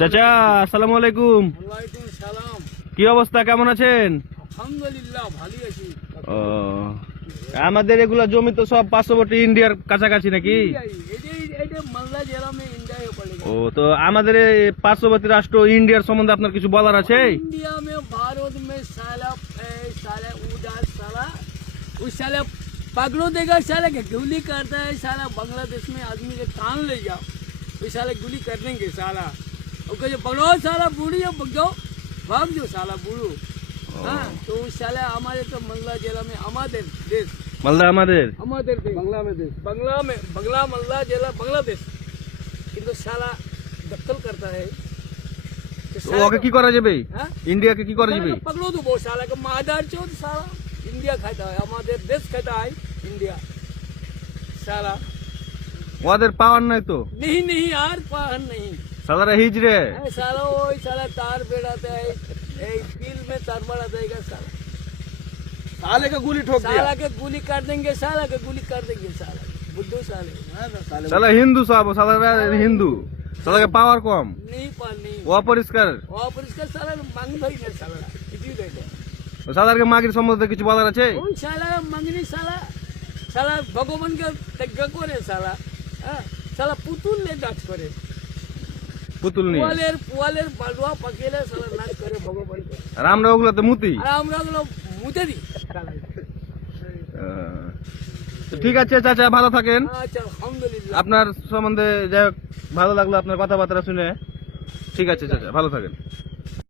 চাচা আলাইকুম। কি অবস্থা কেমন আছেন? আমাদের এগুলা জমি তো সব পার্শ্ববর্তী ইন্ডিয়ার কাছাকাছি নাকি? ও তো আমাদের পার্শ্ববর্তী রাষ্ট্র ইন্ডিয়ার সম্বন্ধে আপনার কিছু বলার আছে? पगड़ो देगा साला के गुली करता है साला बांग्लादेश में आदमी के कान ले जाओ साला गुली कर देंगे कहे पकड़ो साला बूढ़ी है भाग जाओ भाग जाओ साला बूढ़ो हाँ तो उस साला हमारे तो मल्ला जिला में हमारे देश মালদা আমাদের हमारे देश बंगला में देश बंगला में बंगला मल्ला जिला बांग्लादेश किंतु साला दखल करता है तो ও, साला ওকে को- কি করা যাবে हाँ? ইন্ডিয়াকে কি করা যাবে साला पकड़ो तो बहुत साला का मादार चौथ साला इंडिया खाता है हमारे देश खाता है इंडिया साला ওদের পাওয়ার নাই তো नहीं नहीं यार पाहन नहीं সালারা হিজরে সালা ওই সালা তার বেড়া দেয় এই পিল মে তার মারা দেয়গা সালা साले का गोली ठोक दिया साला के गोली कर देंगे साला के गोली कर देंगे साला बुद्धू साले साला हिंदू साहब साला हिंदू साला के पावर कम नहीं पावर नहीं वो अपरिष्कार वो अपरिष्कार साला मांग भाई ने साला किसी दे दे साला के मांगने संबंध कुछ बोला रहे कौन साला मांगने साला साला भगवान के तग्गा करे साला साला पुतुल ने डांट करे পুতুল নিয়ে। পোয়ালের পুয়ালের বালুয়া পাকিলে সালা নাচ করে ভগবান আর আমরা ওগুলোতে মুতি। আর আমরা ওগুলো মুতে দিই। তো ঠিক আছে চাচা ভালো থাকেন। আচ্ছা আপনার সম্বন্ধে যাই হোক ভালো লাগল আপনার কথাবার্তা শুনে। ঠিক আছে চাচা ভালো থাকেন।